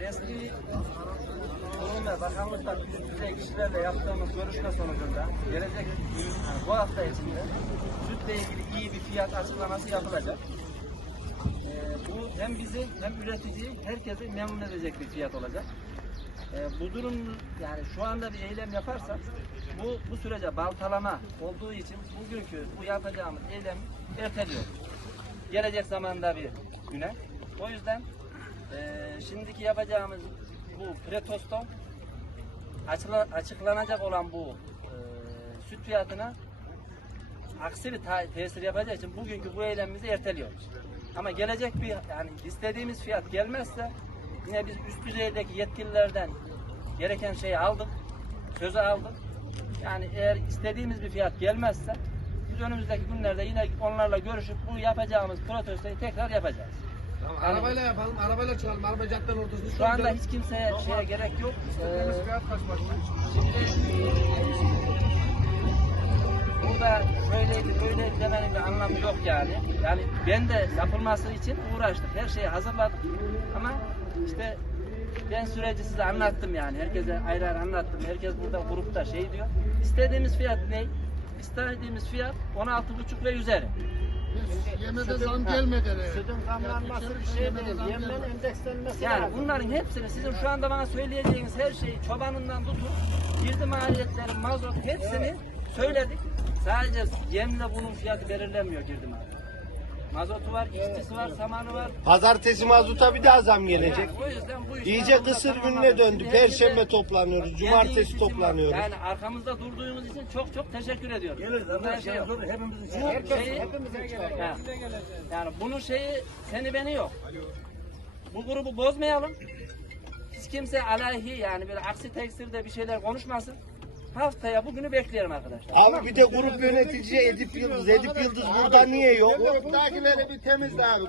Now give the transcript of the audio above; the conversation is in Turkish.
resmi kurum ve bakanlıktan üst düzey kişilerle yaptığımız görüşme sonucunda gelecek yani bu hafta içinde sütle ilgili iyi bir fiyat açıklaması yapılacak. Ee, bu hem bizi hem üreticiyi herkesi memnun edecek bir fiyat olacak. Ee, bu durum yani şu anda bir eylem yaparsak bu bu sürece baltalama olduğu için bugünkü bu yapacağımız eylem erteliyor. Gelecek zamanda bir güne. O yüzden eee, şimdiki yapacağımız bu pretosto açıkla- açıklanacak olan bu eee, süt fiyatına aksi bir tesir yapacağı için bugünkü bu eylemimizi erteliyoruz. Ama gelecek bir yani istediğimiz fiyat gelmezse yine biz üst düzeydeki yetkililerden gereken şeyi aldık, sözü aldık. Yani eğer istediğimiz bir fiyat gelmezse biz önümüzdeki günlerde yine onlarla görüşüp bu yapacağımız protestoyu tekrar yapacağız. Tamam, arabayla yapalım, arabayla çıkalım. Araba caddenin ortasında. Şu anda hiç kimseye şeye gerek yok. Ee, fiyat kaç başlıyor? burada şöyleydi böyleydi demenin bir anlamı yok yani. Yani ben de yapılması için uğraştık. Her şeyi hazırladık. Ama işte ben süreci size anlattım yani. Herkese ayrı ayrı anlattım. Herkes burada grupta şey diyor. İstediğimiz fiyat ne? İstediğimiz fiyat 16,5 ve üzeri. Yemede zam gelmedi. Sütün zamlanması bir şey değil. Yemden endekslenmesi Yani lazım. bunların hepsini sizin şu anda bana söyleyeceğiniz her şeyi çobanından tutun, girdi maliyetleri, mazot hepsini söyledik. Sadece yemle bunun fiyatı belirlenmiyor girdi maliyeti. Mazotu var, işçisi var, samanı var. Pazartesi mazuta bir daha zam gelecek. Yani o yüzden bu iş İyice aramızda kısır gününe döndü. Perşembe toplanıyoruz. geldiğiniz Cumartesi için toplanıyoruz. Yani arkamızda durduğunuz için çok çok teşekkür ediyorum. Geliriz Bunda ama şey yok. hepimizin için. Herkes, şeyi- hepimizin çıkarı. Ha. Yani bunun şeyi seni beni yok. Bu grubu bozmayalım. Hiç kimse aleyhi yani böyle aksi tekstilde bir şeyler konuşmasın. Haftaya bugünü bekleyelim arkadaşlar. Abi bir de grup yönetici Edip Yıldız. Edip Yıldız burada niye yok? Buradakileri bir temizle abi.